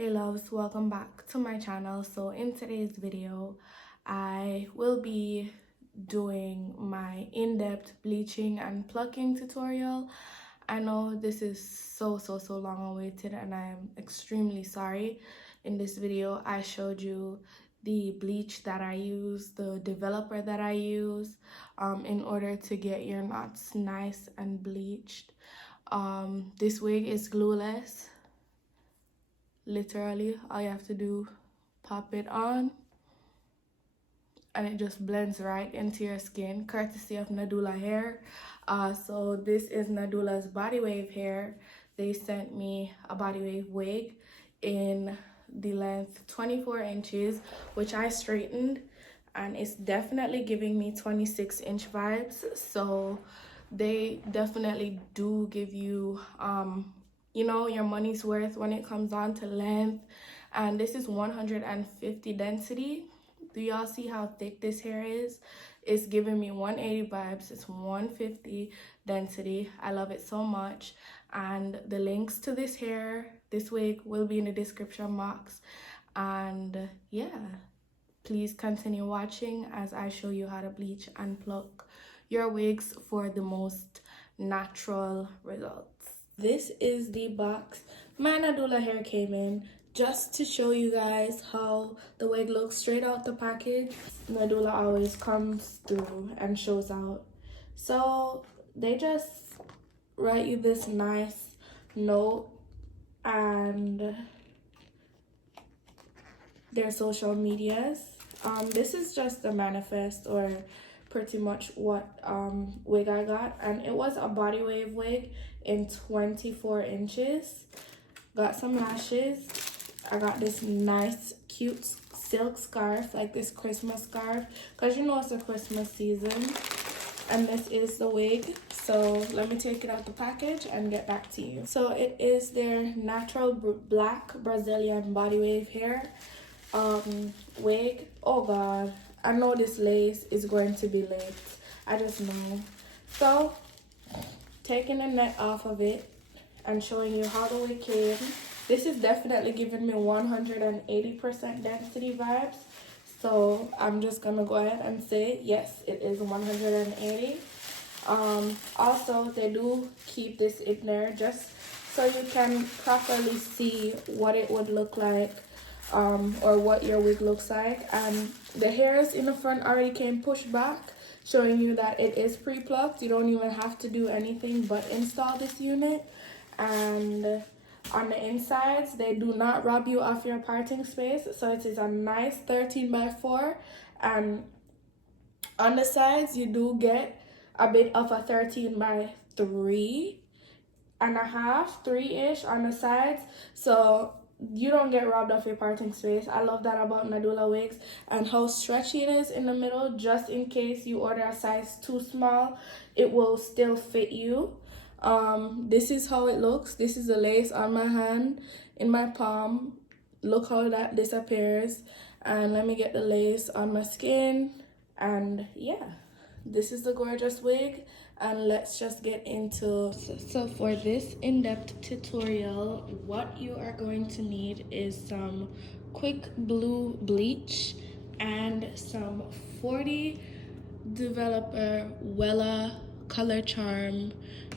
Hey loves, welcome back to my channel. So in today's video I will be doing my in-depth bleaching and plucking tutorial. I know this is so long awaited and I am extremely sorry. In this video I showed you the bleach that I use, the developer that I use in order to get your knots nice and bleached. This wig is glueless. Literally all you have to do, pop it on and it just blends right into your skin, courtesy of Nadula hair. So this is Nadula's body wave hair. They sent me a body wave wig in the length 24 inches, which I straightened, and it's definitely giving me 26-inch vibes. So they definitely do give you you know, your money's worth when it comes on to length. And this is 150 density. Do y'all see how thick this hair is? It's giving me 180 vibes. It's 150 density. I love it so much. And the links to this hair, this wig, will be in the description box. And yeah, please continue watching as I show you how to bleach and pluck your wigs for the most natural results. This is the box my Nadula hair came in, just to show you guys how the wig looks straight out the package. Nadula always comes through and shows out. So they just write you this nice note and their social medias. This is just a manifest, or pretty much what wig I got, and it was a body wave wig in 24 inches. Got some lashes. I got this nice cute silk scarf, like this Christmas scarf, because you know it's the Christmas season. And this is the wig. So let me take it out the package and get back to you. So it is their natural black Brazilian body wave hair wig. Oh god, I know this lace is going to be late. I just know. So taking the net off of it and showing you how the wig came. This is definitely giving me 180% density vibes. So I'm just gonna go ahead and say yes, it is 180. Also they do keep this in there just so you can properly see what it would look like, or what your wig looks like. And the hairs in the front already came pushed back, showing you that it is pre-plucked. You don't even have to do anything but install this unit. And on the insides, they do not rob you of your parting space, so it is a nice 13x4. And on the sides, you do get a bit of a 13x3 and a half, 3-ish on the sides, so you don't get robbed of your parting space. I love that about Nadula wigs, and how stretchy it is in the middle. Just in case you order a size too small, it will still fit you. This is how it looks. This is the lace on my hand, in my palm. Look how that disappears. And let me get the lace on my skin. And yeah, this is the gorgeous wig, and let's just get into. So for this in-depth tutorial, what you are going to need is some quick blue bleach and some 40 developer Wella color charm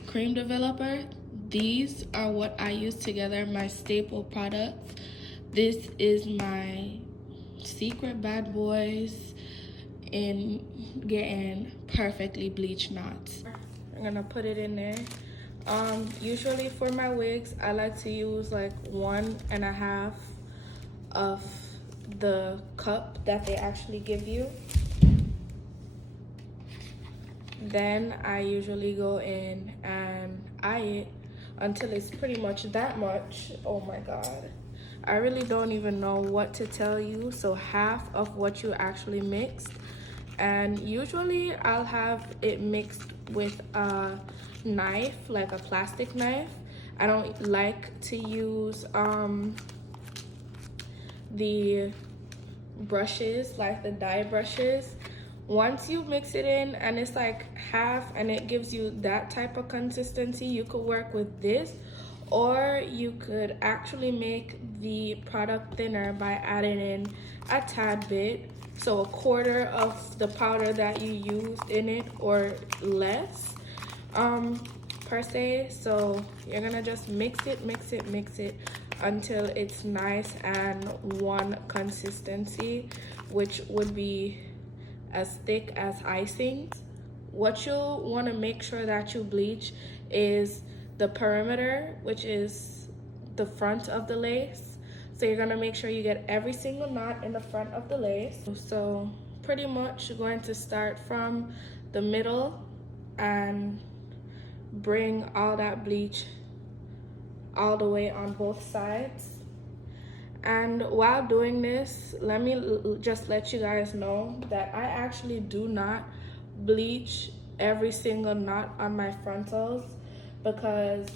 cream developer. These are what I use together, my staple products. This is my secret bad boys in getting perfectly bleached knots. I'm gonna put it in there. Usually for my wigs, I like to use like 1.5 of the cup that they actually give you. Then I usually go in and eye it until it's pretty much that much. Oh my god, I really don't even know what to tell you. So half of what you actually mixed, and usually I'll have it mixed with a knife, like a plastic knife. I don't like to use the brushes, like the dye brushes. Once you mix it in and it's like half and it gives you that type of consistency, you could work with this, or you could actually make the product thinner by adding in a tad bit, so a quarter of the powder that you used in it or less, per se. So you're gonna just mix it until it's nice and one consistency, which would be as thick as icing. What you'll want to make sure that you bleach is the perimeter, which is the front of the lace. So you're gonna make sure you get every single knot in the front of the lace. So pretty much you're going to start from the middle and bring all that bleach all the way on both sides. And while doing this, let me just let you guys know that I actually do not bleach every single knot on my frontals, because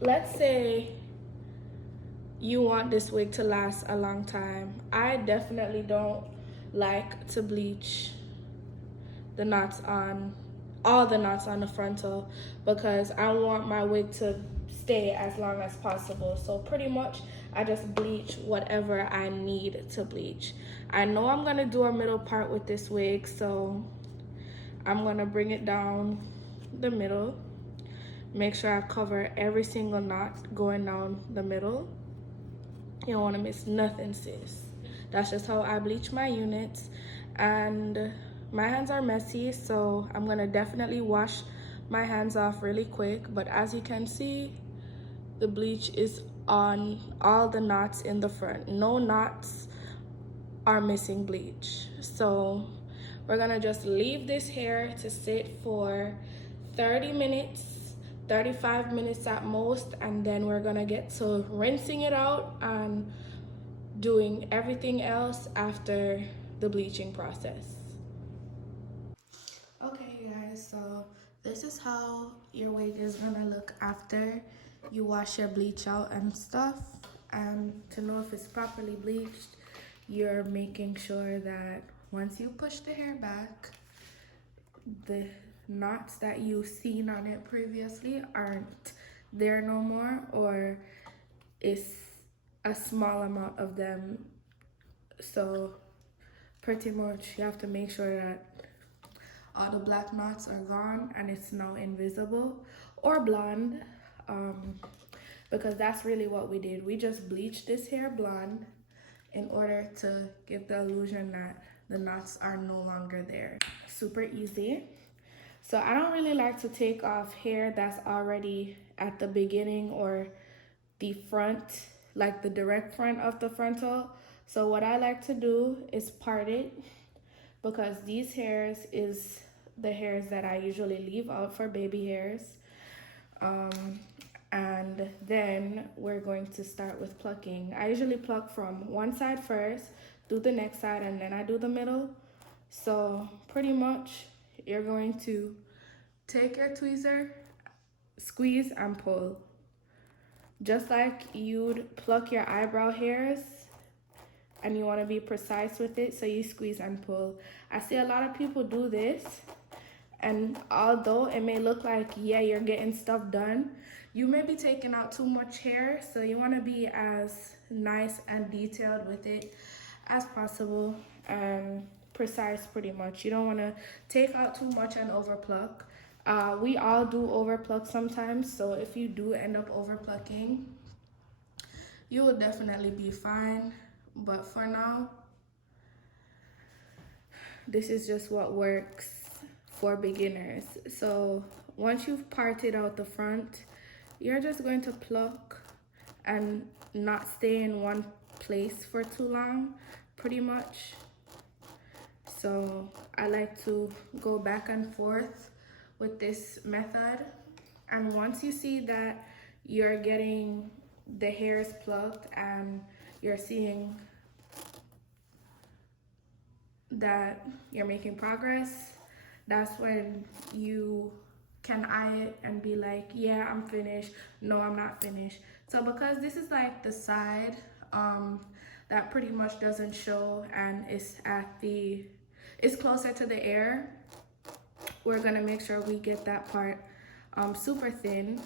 let's say you want this wig to last a long time. I definitely don't like to bleach the knots on all the knots on the frontal, because I want my wig to stay as long as possible. So pretty much I just bleach whatever I need to bleach. I know I'm gonna do a middle part with this wig, so I'm gonna bring it down the middle, make sure I cover every single knot going down the middle. You don't want to miss nothing, sis. That's just how I bleach my units. And my hands are messy, so I'm gonna definitely wash my hands off really quick. But as you can see, the bleach is on all the knots in the front. No knots are missing bleach. So we're gonna just leave this hair to sit for 30 minutes, 35 minutes at most, and then we're gonna get to rinsing it out and doing everything else after the bleaching process. Okay guys, so this is how your wig is gonna look after you wash your bleach out and stuff. And to know if it's properly bleached, you're making sure that once you push the hair back, the knots that you've seen on it previously aren't there no more, or it's a small amount of them. So pretty much you have to make sure that all the black knots are gone and it's now invisible or blonde, because that's really what we did. We just bleached this hair blonde in order to give the illusion that the knots are no longer there. Super easy. So I don't really like to take off hair that's already at the beginning or the front, like the direct front of the frontal. So what I like to do is part it, because these hairs is the hairs that I usually leave out for baby hairs. And then we're going to start with plucking. I usually pluck from one side first, do the next side, and then I do the middle. So pretty much you're going to take your tweezer, squeeze and pull. Just like you'd pluck your eyebrow hairs and you want to be precise with it, so you squeeze and pull. I see a lot of people do this, and although it may look like, yeah, you're getting stuff done, you may be taking out too much hair. So you want to be as nice and detailed with it as possible and precise pretty much. You don't want to take out too much and overpluck. We all do overpluck sometimes, so if you do end up overplucking, you will definitely be fine. But for now, this is just what works for beginners. So once you've parted out the front, you're just going to pluck and not stay in one place for too long, pretty much. So I like to go back and forth with this method. And once you see that you're getting the hairs plucked and you're seeing that you're making progress, that's when you can eye it and be like, yeah, I'm finished. No, I'm not finished. So because this is like the side that pretty much doesn't show and it's closer to the air, we're gonna make sure we get that part super thin.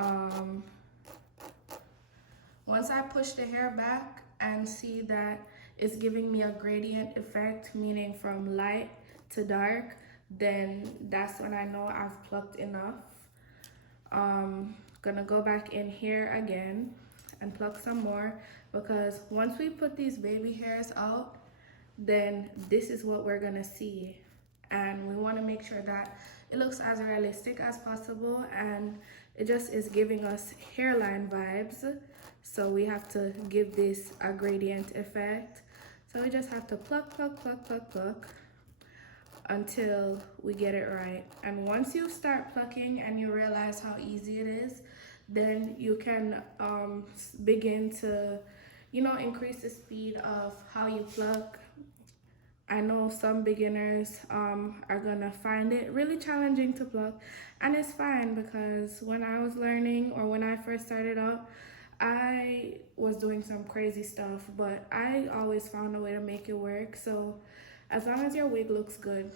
Um, Once I push the hair back and see that it's giving me a gradient effect, meaning from light to dark, then that's when I know I've plucked enough. Gonna go back in here again and pluck some more, because once we put these baby hairs out, then this is what we're gonna see, and we want to make sure that it looks as realistic as possible, and it just is giving us hairline vibes. So we have to give this a gradient effect. So we just have to pluck, pluck, pluck, pluck, pluck until we get it right. And once you start plucking and you realize how easy it is, then you can begin to, you know, increase the speed of how you pluck. I know some beginners are gonna find it really challenging to pluck, and it's fine, because when I was learning, or when I first started out, I was doing some crazy stuff, but I always found a way to make it work. So as long as your wig looks good,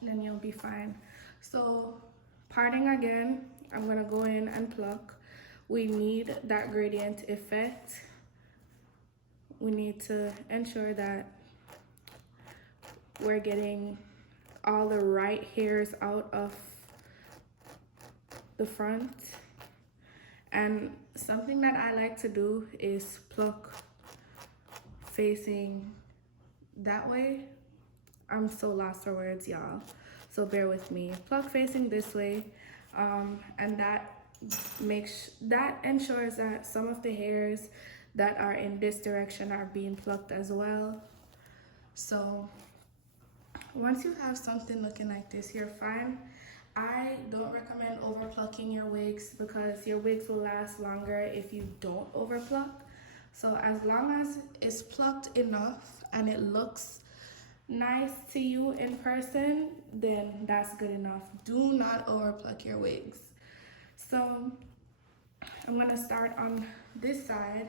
then you'll be fine. So parting again, I'm gonna go in and pluck. We need that gradient effect. We need to ensure that we're getting all the right hairs out of the front. And something that I like to do is pluck facing that way. I'm so lost for words, y'all, so bear with me. Pluck facing this way, and that ensures that some of the hairs that are in this direction are being plucked as well. So once you have something looking like this, you're fine. I don't recommend over plucking your wigs, because your wigs will last longer if you don't over pluck. So as long as it's plucked enough and it looks nice to you in person, then that's good enough. Do not over pluck your wigs. So I'm gonna start on this side.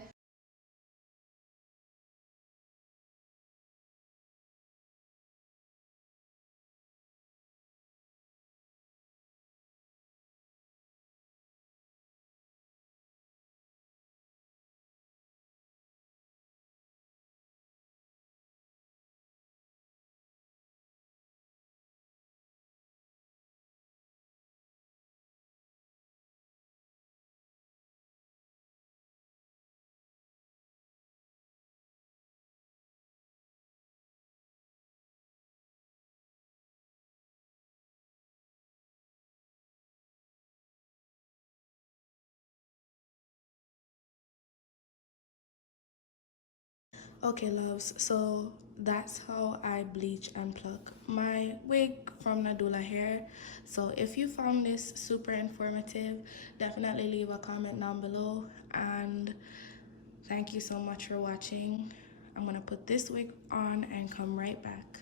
Okay, loves, so that's how I bleach and pluck my wig from Nadula hair. So if you found this super informative, definitely leave a comment down below, and thank you so much for watching. I'm gonna put this wig on and come right back.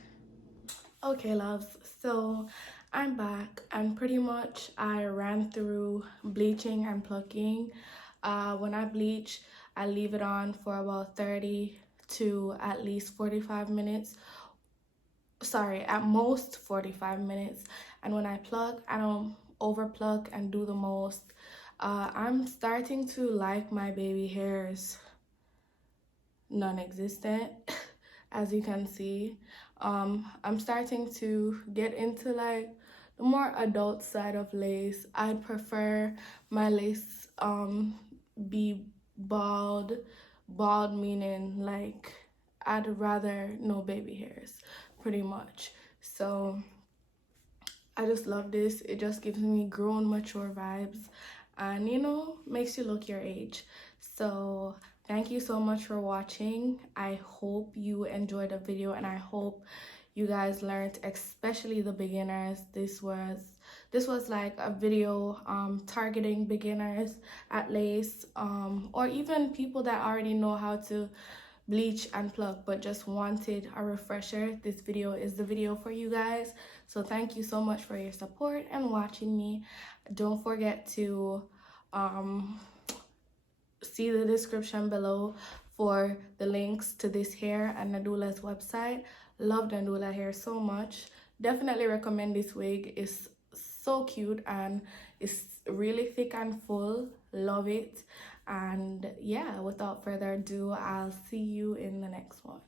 Okay, loves, so I'm back, and pretty much I ran through bleaching and plucking. When I bleach, I leave it on for about 30 to at least 45 minutes. Sorry, at most 45 minutes. And when I pluck, I don't over pluck and do the most. I'm starting to like my baby hairs non-existent, as you can see. I'm starting to get into like the more adult side of lace. I'd prefer my lace be bald meaning like I'd rather no baby hairs, pretty much. So I just love this. It just gives me grown, mature vibes, and you know, makes you look your age. So thank you so much for watching. I hope you enjoyed the video, and I hope you guys learned, especially the beginners. This was like a video targeting beginners at lace, or even people that already know how to bleach and pluck but just wanted a refresher. This video is the video for you guys. So thank you so much for your support and watching me. Don't forget to see the description below for the links to this hair and Nadula's website. Love Nadula hair so much. Definitely recommend this wig. It's so cute and it's really thick and full. Love it. And yeah, without further ado, I'll see you in the next one.